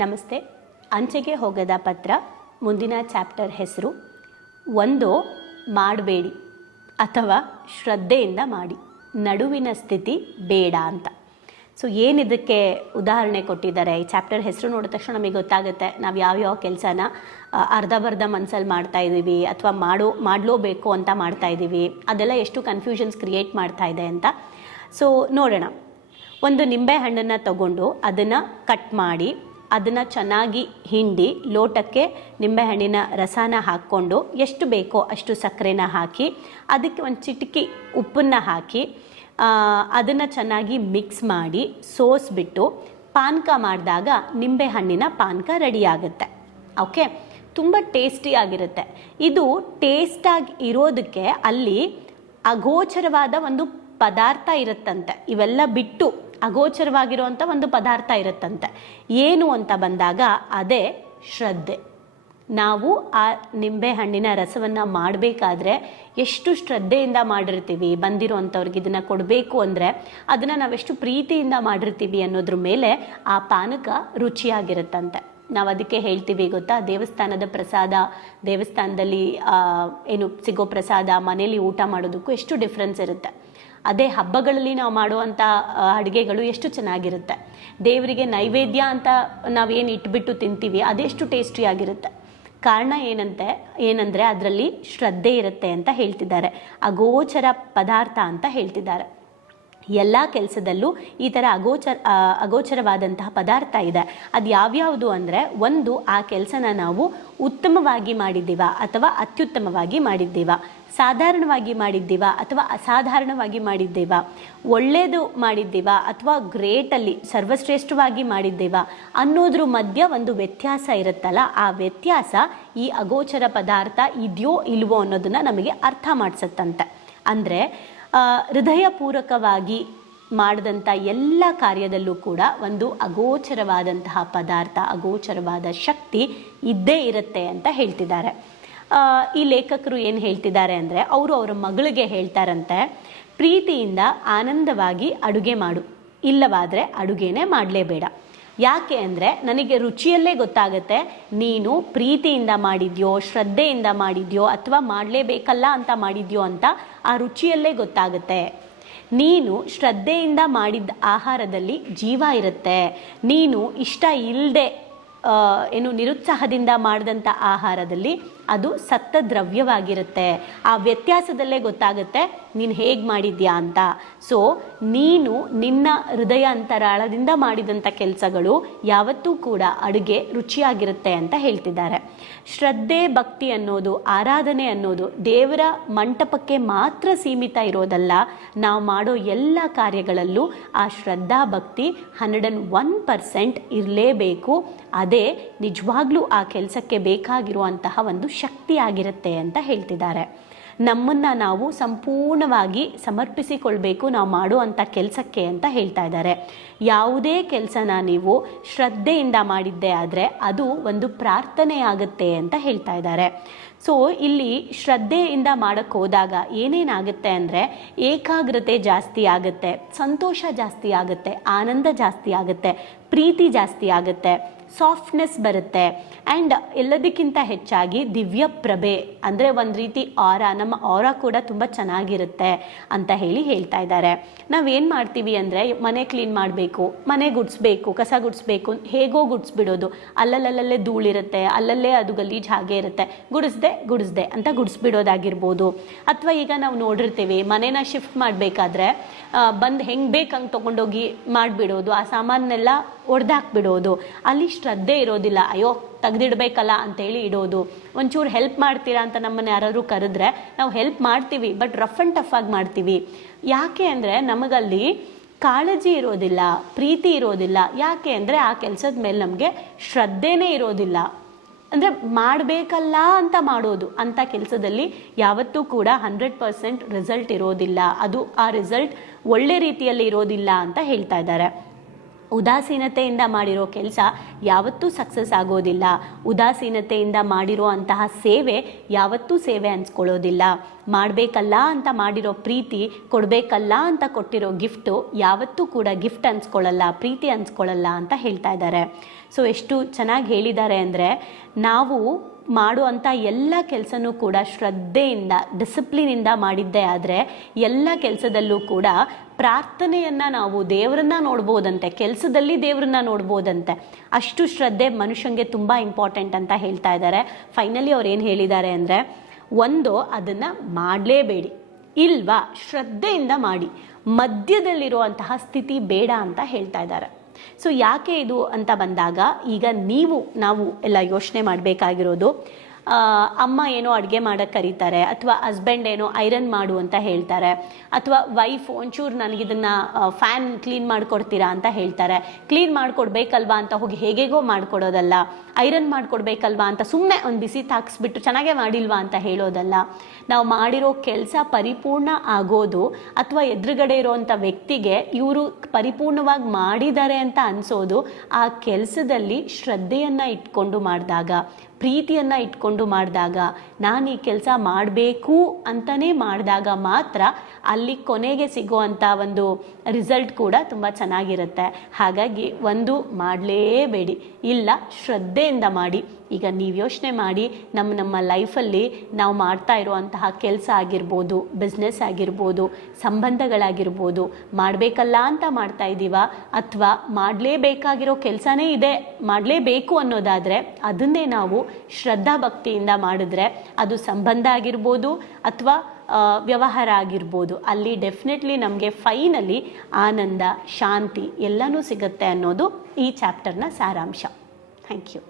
ನಮಸ್ತೆ. ಅಂಚೆಗೆ ಹೋಗದ ಪತ್ರ ಮುಂದಿನ ಚಾಪ್ಟರ್ ಹೆಸರು ಒಂದು ಮಾಡಬೇಡಿ ಅಥವಾ ಶ್ರದ್ಧೆಯಿಂದ ಮಾಡಿ, ನಡುವಿನ ಸ್ಥಿತಿ ಬೇಡ ಅಂತ. ಸೊ ಏನಿದಕ್ಕೆ ಉದಾಹರಣೆ ಕೊಟ್ಟಿದ್ದಾರೆ, ಈ ಚಾಪ್ಟರ್ ಹೆಸರು ನೋಡಿದ ತಕ್ಷಣ ನಮಗೆ ಗೊತ್ತಾಗುತ್ತೆ ನಾವು ಯಾವ್ಯಾವ ಕೆಲಸನ ಅರ್ಧಬರ್ಧ ಮನಸ್ಸಲ್ಲಿ ಮಾಡ್ತಾ ಇದ್ದೀವಿ ಅಥವಾ ಮಾಡಲೇಬೇಕು ಅಂತ ಮಾಡ್ತಾ ಇದ್ದೀವಿ, ಅದೆಲ್ಲ ಎಷ್ಟು ಕನ್ಫ್ಯೂಷನ್ಸ್ ಕ್ರಿಯೇಟ್ ಮಾಡ್ತಾ ಇದೆ ಅಂತ. ಸೊ ನೋಡೋಣ. ಒಂದು ನಿಂಬೆ ಹಣ್ಣನ್ನು ತಗೊಂಡು ಅದನ್ನು ಕಟ್ ಮಾಡಿ ಅದನ್ನು ಚೆನ್ನಾಗಿ ಹಿಂಡಿ ಲೋಟಕ್ಕೆ ನಿಂಬೆಹಣ್ಣಿನ ರಸನ ಹಾಕ್ಕೊಂಡು ಎಷ್ಟು ಬೇಕೋ ಅಷ್ಟು ಸಕ್ಕರೆನ ಹಾಕಿ ಅದಕ್ಕೆ ಒಂದು ಚಿಟಿಕೆ ಉಪ್ಪನ್ನು ಹಾಕಿ ಅದನ್ನು ಚೆನ್ನಾಗಿ ಮಿಕ್ಸ್ ಮಾಡಿ ಸೋಸ್ಬಿಟ್ಟು ಪಾನಕ ಮಾಡಿದಾಗ ನಿಂಬೆಹಣ್ಣಿನ ಪಾನಕ ರೆಡಿ ಆಗುತ್ತೆ. ಓಕೆ, ತುಂಬ ಟೇಸ್ಟಿಯಾಗಿರುತ್ತೆ. ಇದು ಟೇಸ್ಟಾಗಿ ಇರೋದಕ್ಕೆ ಅಲ್ಲಿ ಅಗೋಚರವಾದ ಒಂದು ಪದಾರ್ಥ ಇರುತ್ತಂತೆ. ಇವೆಲ್ಲ ಬಿಟ್ಟು ಅಗೋಚರವಾಗಿರುವಂಥ ಒಂದು ಪದಾರ್ಥ ಇರುತ್ತಂತೆ. ಏನು ಅಂತ ಬಂದಾಗ ಅದೇ ಶ್ರದ್ಧೆ. ನಾವು ಆ ನಿಂಬೆಹಣ್ಣಿನ ರಸವನ್ನು ಮಾಡಬೇಕಾದ್ರೆ ಎಷ್ಟು ಶ್ರದ್ಧೆಯಿಂದ ಮಾಡಿರ್ತೀವಿ, ಬಂದಿರೋವಂಥವ್ರಿಗೆ ಇದನ್ನು ಕೊಡಬೇಕು ಅಂದರೆ ಅದನ್ನು ನಾವೆಷ್ಟು ಪ್ರೀತಿಯಿಂದ ಮಾಡಿರ್ತೀವಿ ಅನ್ನೋದ್ರ ಮೇಲೆ ಆ ಪಾನಕ ರುಚಿಯಾಗಿರುತ್ತಂತೆ. ನಾವು ಅದಕ್ಕೆ ಹೇಳ್ತೀವಿ ಗೊತ್ತಾ, ದೇವಸ್ಥಾನದ ಪ್ರಸಾದ, ದೇವಸ್ಥಾನದಲ್ಲಿ ಏನು ಸಿಗೋ ಪ್ರಸಾದ, ಮನೇಲಿ ಊಟ ಮಾಡೋದಕ್ಕೂ ಎಷ್ಟು ಡಿಫ್ರೆನ್ಸ್ ಇರುತ್ತೆ. ಅದೇ ಹಬ್ಬಗಳಲ್ಲಿ ನಾವು ಮಾಡುವಂಥ ಅಡುಗೆಗಳು ಎಷ್ಟು ಚೆನ್ನಾಗಿರುತ್ತೆ. ದೇವರಿಗೆ ನೈವೇದ್ಯ ಅಂತ ನಾವೇನು ಇಟ್ಬಿಟ್ಟು ತಿಂತೀವಿ ಅದೆಷ್ಟು ಟೇಸ್ಟಿಯಾಗಿರುತ್ತೆ. ಕಾರಣ ಏನಂದರೆ ಅದರಲ್ಲಿ ಶ್ರದ್ಧೆ ಇರುತ್ತೆ ಅಂತ ಹೇಳ್ತಿದ್ದಾರೆ. ಅಗೋಚರ ಪದಾರ್ಥ ಅಂತ ಹೇಳ್ತಿದ್ದಾರೆ. ಎಲ್ಲ ಕೆಲಸದಲ್ಲೂ ಈ ಥರ ಅಗೋಚರವಾದಂತಹ ಪದಾರ್ಥ ಇದೆ. ಅದು ಯಾವ್ಯಾವುದು ಅಂದರೆ, ಒಂದು, ಆ ಕೆಲಸನ ನಾವು ಉತ್ತಮವಾಗಿ ಮಾಡಿದ್ದೀವ ಅಥವಾ ಅತ್ಯುತ್ತಮವಾಗಿ ಮಾಡಿದ್ದೀವ, ಸಾಧಾರಣವಾಗಿ ಮಾಡಿದ್ದೀವ ಅಥವಾ ಅಸಾಧಾರಣವಾಗಿ ಮಾಡಿದ್ದೀವ, ಒಳ್ಳೆಯದು ಮಾಡಿದ್ದೀವ ಅಥವಾ ಗ್ರೇಟಲ್ಲಿ ಸರ್ವಶ್ರೇಷ್ಠವಾಗಿ ಮಾಡಿದ್ದೀವ ಅನ್ನೋದ್ರ ಮಧ್ಯ ಒಂದು ವ್ಯತ್ಯಾಸ ಇರುತ್ತಲ್ಲ, ಆ ವ್ಯತ್ಯಾಸ ಈ ಅಗೋಚರ ಪದಾರ್ಥ ಇದೆಯೋ ಇಲ್ವೋ ಅನ್ನೋದನ್ನು ನಮಗೆ ಅರ್ಥ ಮಾಡಿಸುತ್ತಂತೆ. ಅಂದರೆ ಹೃದಯಪೂರ್ವಕವಾಗಿ ಮಾಡಿದಂಥ ಎಲ್ಲ ಕಾರ್ಯದಲ್ಲೂ ಕೂಡ ಒಂದು ಅಗೋಚರವಾದಂತಹ ಪದಾರ್ಥ, ಅಗೋಚರವಾದ ಶಕ್ತಿ ಇದ್ದೇ ಇರುತ್ತೆ ಅಂತ ಹೇಳ್ತಿದ್ದಾರೆ. ಈ ಲೇಖಕರು ಏನು ಹೇಳ್ತಿದ್ದಾರೆ ಅಂದರೆ, ಅವರು ಅವರ ಮಗಳಿಗೆ ಹೇಳ್ತಾರಂತೆ, ಪ್ರೀತಿಯಿಂದ ಆನಂದವಾಗಿ ಅಡುಗೆ ಮಾಡು, ಇಲ್ಲವಾದರೆ ಅಡುಗೆನೇ ಮಾಡಲೇಬೇಡ. ಯಾಕೆ ಅಂದರೆ ನನಗೆ ರುಚಿಯಲ್ಲೇ ಗೊತ್ತಾಗುತ್ತೆ ನೀನು ಪ್ರೀತಿಯಿಂದ ಮಾಡಿದ್ಯೋ, ಶ್ರದ್ಧೆಯಿಂದ ಮಾಡಿದ್ಯೋ ಅಥವಾ ಮಾಡಲೇಬೇಕಲ್ಲ ಅಂತ ಮಾಡಿದ್ಯೋ ಅಂತ ಆ ರುಚಿಯಲ್ಲೇ ಗೊತ್ತಾಗುತ್ತೆ. ನೀನು ಶ್ರದ್ಧೆಯಿಂದ ಮಾಡಿದ ಆಹಾರದಲ್ಲಿ ಜೀವ ಇರುತ್ತೆ. ನೀನು ಇಷ್ಟ ಇಲ್ಲದೆ ನಿರುತ್ಸಾಹದಿಂದ ಮಾಡಿದಂಥ ಆಹಾರದಲ್ಲಿ ಅದು ಸತ್ತ ದ್ರವ್ಯವಾಗಿರುತ್ತೆ. ಆ ವ್ಯತ್ಯಾಸದಲ್ಲೇ ಗೊತ್ತಾಗುತ್ತೆ ನೀನು ಹೇಗೆ ಮಾಡಿದ್ಯಾ ಅಂತ. ಸೊ ನೀನು ನಿನ್ನ ಹೃದಯ ಅಂತರಾಳದಿಂದ ಮಾಡಿದಂಥ ಕೆಲಸಗಳು ಯಾವತ್ತೂ ಕೂಡ ಅಡುಗೆ ರುಚಿಯಾಗಿರುತ್ತೆ ಅಂತ ಹೇಳ್ತಿದ್ದಾರೆ. ಶ್ರದ್ಧೆ, ಭಕ್ತಿ ಅನ್ನೋದು, ಆರಾಧನೆ ಅನ್ನೋದು ದೇವರ ಮಂಟಪಕ್ಕೆ ಮಾತ್ರ ಸೀಮಿತ ಇರೋದಲ್ಲ. ನಾವು ಮಾಡೋ ಎಲ್ಲ ಕಾರ್ಯಗಳಲ್ಲೂ ಆ ಶ್ರದ್ಧಾ ಭಕ್ತಿ 101% ಇರಲೇಬೇಕು. ಅದೇ ನಿಜವಾಗ್ಲೂ ಆ ಕೆಲಸಕ್ಕೆ ಬೇಕಾಗಿರುವಂತಹ ಒಂದು ಶಕ್ತಿಯಾಗಿರುತ್ತೆ ಅಂತ ಹೇಳ್ತಿದ್ದಾರೆ. ನಮ್ಮನ್ನು ನಾವು ಸಂಪೂರ್ಣವಾಗಿ ಸಮರ್ಪಿಸಿಕೊಳ್ಬೇಕು ನಾವು ಮಾಡುವಂಥ ಕೆಲಸಕ್ಕೆ ಅಂತ ಹೇಳ್ತಾ ಇದ್ದಾರೆ. ಯಾವುದೇ ಕೆಲಸನ ನೀವು ಶ್ರದ್ಧೆಯಿಂದ ಮಾಡಿದ್ದೇ ಆದರೆ ಅದು ಒಂದು ಪ್ರಾರ್ಥನೆಯಾಗುತ್ತೆ ಅಂತ ಹೇಳ್ತಾ ಇದ್ದಾರೆ. ಸೊ ಇಲ್ಲಿ ಶ್ರದ್ಧೆಯಿಂದ ಮಾಡೋಕ್ಕೆ ಹೋದಾಗ ಏನೇನಾಗುತ್ತೆ ಅಂದರೆ, ಏಕಾಗ್ರತೆ ಜಾಸ್ತಿ ಆಗುತ್ತೆ, ಸಂತೋಷ ಜಾಸ್ತಿ ಆಗುತ್ತೆ, ಆನಂದ ಜಾಸ್ತಿ ಆಗುತ್ತೆ, ಪ್ರೀತಿ ಜಾಸ್ತಿ ಆಗುತ್ತೆ, ಸಾಫ್ಟ್ನೆಸ್ ಬರುತ್ತೆ. ಆ್ಯಂಡ್ ಎಲ್ಲದಕ್ಕಿಂತ ಹೆಚ್ಚಾಗಿ ದಿವ್ಯ ಪ್ರಭೆ ಅಂದರೆ ಒಂದು ರೀತಿ ನಮ್ಮ ಆರಾ ಕೂಡ ತುಂಬ ಚೆನ್ನಾಗಿರುತ್ತೆ ಅಂತ ಹೇಳ್ತಾ ಇದ್ದಾರೆ. ನಾವೇನು ಮಾಡ್ತೀವಿ ಅಂದರೆ, ಮನೆ ಕ್ಲೀನ್ ಮಾಡಬೇಕು, ಮನೆ ಗುಡಿಸ್ಬೇಕು, ಕಸ ಗುಡಿಸ್ಬೇಕು, ಹೇಗೋ ಗುಡಿಸ್ಬಿಡೋದು, ಅಲ್ಲಲ್ಲೇ ಧೂಳಿರುತ್ತೆ, ಅಲ್ಲಲ್ಲೇ ಅದು ಗಲೀಜು ಹಾಗೆ ಇರುತ್ತೆ, ಗುಡಿಸ್ದೆ ಅಂತ ಗುಡಿಸ್ಬಿಡೋದಾಗಿರ್ಬೋದು. ಅಥವಾ ಈಗ ನಾವು ನೋಡಿರ್ತೀವಿ ಮನೇನ ಶಿಫ್ಟ್ ಮಾಡಬೇಕಾದ್ರೆ ಬಂದು ಹೆಂಗೆ ಬೇಕಂಗೆ ತೊಗೊಂಡೋಗಿ ಮಾಡಿಬಿಡೋದು, ಆ ಸಾಮಾನೆಲ್ಲ ಒಡೆದಾಕ್ಬಿಡೋದು. ಅಲ್ಲಿ ಶ್ರದ್ಧೆ ಇರೋದಿಲ್ಲ. ಅಯ್ಯೋ ತೆಗೆದಿಡ್ಬೇಕಲ್ಲ ಅಂತೇಳಿ ಇಡೋದು. ಒಂಚೂರು ಹೆಲ್ಪ್ ಮಾಡ್ತೀರಾ ಅಂತ ನಮ್ಮನ್ನು ಯಾರಾದರೂ ಕರೆದ್ರೆ ನಾವು ಹೆಲ್ಪ್ ಮಾಡ್ತೀವಿ, ಬಟ್ ರಫ್ ಆ್ಯಂಡ್ ಟಫ್ ಆಗಿ ಮಾಡ್ತೀವಿ. ಯಾಕೆ ಅಂದರೆ ನಮಗಲ್ಲಿ ಕಾಳಜಿ ಇರೋದಿಲ್ಲ, ಪ್ರೀತಿ ಇರೋದಿಲ್ಲ. ಯಾಕೆ ಅಂದರೆ ಆ ಕೆಲಸದ ಮೇಲೆ ನಮಗೆ ಶ್ರದ್ಧೆನೇ ಇರೋದಿಲ್ಲ. ಅಂದರೆ ಮಾಡಬೇಕಲ್ಲ ಅಂತ ಮಾಡೋದು, ಅಂಥ ಕೆಲಸದಲ್ಲಿ ಯಾವತ್ತೂ ಕೂಡ 100% ರಿಸಲ್ಟ್ ಇರೋದಿಲ್ಲ. ಅದು ಆ ರಿಸಲ್ಟ್ ಒಳ್ಳೆ ರೀತಿಯಲ್ಲಿ ಇರೋದಿಲ್ಲ ಅಂತ ಹೇಳ್ತಾ ಇದ್ದಾರೆ. ಉದಾಸೀನತೆಯಿಂದ ಮಾಡಿರೋ ಕೆಲಸ ಯಾವತ್ತೂ ಸಕ್ಸಸ್ ಆಗೋದಿಲ್ಲ. ಉದಾಸೀನತೆಯಿಂದ ಮಾಡಿರೋ ಅಂತಹ ಸೇವೆ ಯಾವತ್ತೂ ಸೇವೆ ಅನ್ಸ್ಕೊಳ್ಳೋದಿಲ್ಲ. ಮಾಡಬೇಕಲ್ಲ ಅಂತ ಮಾಡಿರೋ ಪ್ರೀತಿ, ಕೊಡಬೇಕಲ್ಲ ಅಂತ ಕೊಟ್ಟಿರೋ ಗಿಫ್ಟು ಯಾವತ್ತೂ ಕೂಡ ಗಿಫ್ಟ್ ಅನ್ಸ್ಕೊಳ್ಳಲ್ಲ, ಪ್ರೀತಿ ಅನ್ಸ್ಕೊಳ್ಳಲ್ಲ ಅಂತ ಹೇಳ್ತಾ ಇದ್ದಾರೆ. ಸೊ ಎಷ್ಟು ಚೆನ್ನಾಗಿ ಹೇಳಿದ್ದಾರೆ ಅಂದರೆ, ನಾವು ಮಾಡುವಂಥ ಎಲ್ಲ ಕೆಲಸನೂ ಕೂಡ ಶ್ರದ್ಧೆಯಿಂದ, ಡಿಸಿಪ್ಲಿನಿಂದ ಮಾಡಿದ್ದೇ ಆದರೆ ಎಲ್ಲ ಕೆಲಸದಲ್ಲೂ ಕೂಡ ಪ್ರಾರ್ಥನೆಯನ್ನು ನಾವು ದೇವರನ್ನ ನೋಡ್ಬೋದಂತೆ, ಕೆಲಸದಲ್ಲಿ ದೇವರನ್ನ ನೋಡ್ಬೋದಂತೆ. ಅಷ್ಟು ಶ್ರದ್ಧೆ ಮನುಷ್ಯನಿಗೆ ತುಂಬ ಇಂಪಾರ್ಟೆಂಟ್ ಅಂತ ಹೇಳ್ತಾ ಇದ್ದಾರೆ. ಫೈನಲಿ ಅವ್ರು ಏನು ಹೇಳಿದ್ದಾರೆ ಅಂದರೆ, ಒಂದು ಅದನ್ನು ಮಾಡಲೇಬೇಡಿ, ಇಲ್ವಾ ಶ್ರದ್ಧೆಯಿಂದ ಮಾಡಿ, ಮಧ್ಯದಲ್ಲಿರುವಂತಹ ಸ್ಥಿತಿ ಬೇಡ ಅಂತ ಹೇಳ್ತಾ ಇದ್ದಾರೆ. ಸೊ ಯಾಕೆ ಇದು ಅಂತ ಬಂದಾಗ, ಈಗ ನಾವು ಎಲ್ಲ ಯೋಚನೆ ಮಾಡಬೇಕಾಗಿರೋದು, ಅಮ್ಮ ಏನೋ ಅಡುಗೆ ಮಾಡೋಕ್ಕೆ ಕರೀತಾರೆ, ಅಥವಾ ಹಸ್ಬೆಂಡ್ ಏನೋ ಐರನ್ ಮಾಡು ಅಂತ ಹೇಳ್ತಾರೆ, ಅಥವಾ ವೈಫ್ ಒಂಚೂರು ನನಗಿದನ್ನು ಫ್ಯಾನ್ ಕ್ಲೀನ್ ಮಾಡಿಕೊಡ್ತೀರಾ ಅಂತ ಹೇಳ್ತಾರೆ. ಕ್ಲೀನ್ ಮಾಡಿಕೊಡ್ಬೇಕಲ್ವಾ ಅಂತ ಹೋಗಿ ಹೇಗೇಗೋ ಮಾಡಿಕೊಡೋದಲ್ಲ, ಐರನ್ ಮಾಡಿಕೊಡ್ಬೇಕಲ್ವಾ ಅಂತ ಸುಮ್ಮನೆ ಒಂದು ಬಿಸಿ ತಾಕಿಸ್ಬಿಟ್ಟು ಚೆನ್ನಾಗೇ ಮಾಡಿಲ್ವಾ ಅಂತ ಹೇಳೋದಲ್ಲ. ನಾವು ಮಾಡಿರೋ ಕೆಲಸ ಪರಿಪೂರ್ಣ ಆಗೋದು, ಅಥವಾ ಎದುರುಗಡೆ ಇರೋವಂಥ ವ್ಯಕ್ತಿಗೆ ಇವರು ಪರಿಪೂರ್ಣವಾಗಿ ಮಾಡಿದ್ದಾರೆ ಅಂತ ಅನಿಸೋದು, ಆ ಕೆಲಸದಲ್ಲಿ ಶ್ರದ್ಧೆಯನ್ನು ಇಟ್ಕೊಂಡು ಮಾಡಿದಾಗ, ಪ್ರೀತಿಯನ್ನು ಇಟ್ಕೊಂಡು ಮಾಡಿದಾಗ, ನಾನು ಈ ಕೆಲಸ ಮಾಡಬೇಕು ಅಂತಲೇ ಮಾಡಿದಾಗ ಮಾತ್ರ ಅಲ್ಲಿ ಕೊನೆಗೆ ಸಿಗುವಂಥ ಒಂದು ರಿಸಲ್ಟ್ ಕೂಡ ತುಂಬ ಚೆನ್ನಾಗಿರುತ್ತೆ. ಹಾಗಾಗಿ ಒಂದು ಮಾಡಲೇಬೇಡಿ, ಇಲ್ಲ ಶ್ರದ್ಧೆಯಿಂದ ಮಾಡಿ. ಈಗ ನೀವು ಯೋಚನೆ ಮಾಡಿ, ನಮ್ಮ ಲೈಫಲ್ಲಿ ನಾವು ಮಾಡ್ತಾ ಇರುವಂತಹ ಕೆಲಸ ಆಗಿರ್ಬೋದು, ಬಿಸ್ನೆಸ್ ಆಗಿರ್ಬೋದು, ಸಂಬಂಧಗಳಾಗಿರ್ಬೋದು, ಮಾಡಬೇಕಲ್ಲ ಅಂತ ಮಾಡ್ತಾ ಇದ್ದೀವ, ಅಥವಾ ಮಾಡಲೇಬೇಕಾಗಿರೋ ಕೆಲಸನೇ ಇದೆ, ಮಾಡಲೇಬೇಕು ಅನ್ನೋದಾದರೆ ಅದನ್ನೇ ನಾವು ಶ್ರದ್ಧಾ ಭಕ್ತಿಯಿಂದ ಮಾಡಿದ್ರೆ, ಅದು ಸಂಬಂಧ ಆಗಿರ್ಬೋದು ಅಥವಾ ವ್ಯವಹಾರ ಆಗಿರ್ಬೋದು, ಅಲ್ಲಿ ಡೆಫಿನೆಟ್ಲಿ ನಮಗೆ ಫೈನಲಿ ಆನಂದ, ಶಾಂತಿ ಎಲ್ಲನೂ ಸಿಗುತ್ತೆ ಅನ್ನೋದು ಈ ಚಾಪ್ಟರ್ನ ಸಾರಾಂಶ. Thank you.